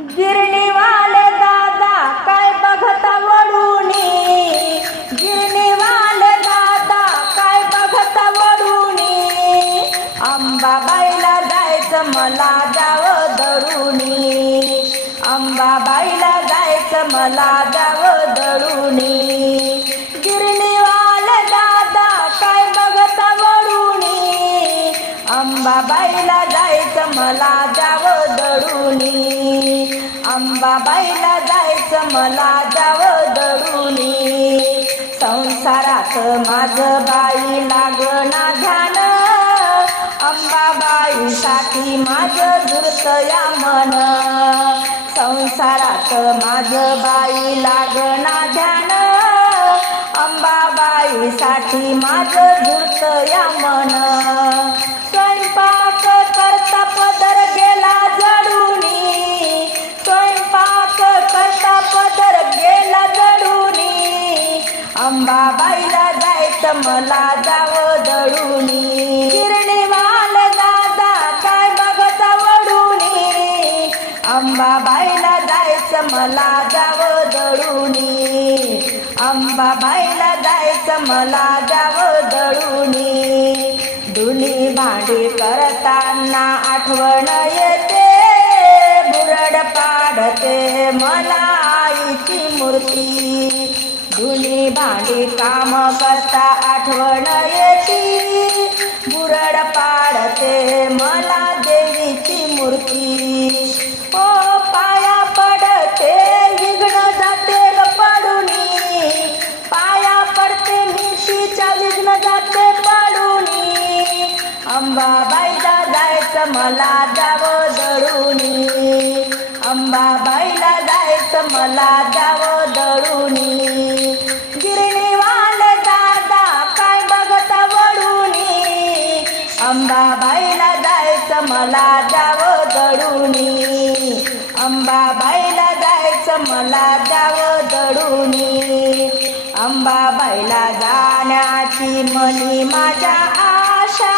गिरणीवाले दादा काय बघता वडून? गिरणीवाले दादा काय बघता वडूनी? अंबाबाईला जायचं मला जाव दडूनी अंबाबाईला जायचं मला जाव अंबाबाईला जायचं मला जाव दडूनी अंबाबाईला जायचं मला जाव दडूनी संसारात माझं बाई लागना ध्यान. अंबाबाईसाठी माझं धुरत या मन. संसारात माझं बाई लागना ध्यान. अंबाबाईसाठी माझं धुरत या मन. मला जाव दडूनी गिरणीवाल दादा काय बघता वडूनी अंबाबाईला जायचं मला जाव दडूनी अंबाबाईला जायचं मला जाव दडूनी धुनी भांडी करताना आठवण येते बुरड पाडते मला. आईची मूर्ती. धुनी भांडी काम करता आठवण येती. बुरड पाडते मला देवीची मूर्ती. ओ पाया पडते विघ्न जाते ग पडूनी पाया पडते मिशीच्या विघ्न जाते पडूनी. अंबाबाईला जायचं मला जाव दडूनी मला जाव दडूनी गिरणीवाल दादा काय बघता वडूनी अंबाबाईला जायचं मला जाव दडूनी अंबाबाईला जायचं मला जाव दडूनी अंबाबाईला जाण्याची मनी माझ्या आशा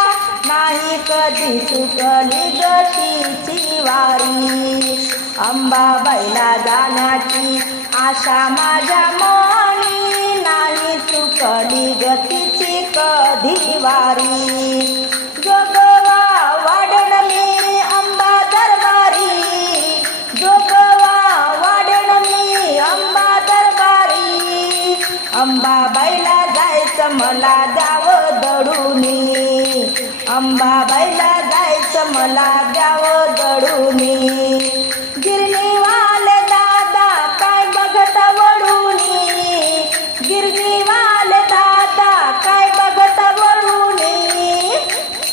नाही कधी चुकली गतीची वारी. अंबा बैला जाण्याची आशा माझ्या मनी. नाही चुकली गतीची कधी वारी. जोगवा वाढण मी अंबा दरबारी. जोगवा वाढण मी अंबा दरबारी. अंबाबाईला जायचं मला द्याव दडूनी. बैला जायचं मला द्याव दडूनी.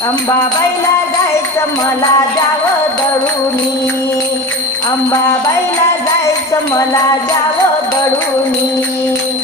अंबाबाईला जायचं मला जाव दळूनी. अंबाबाईला जायचं मला जाव दळूनी.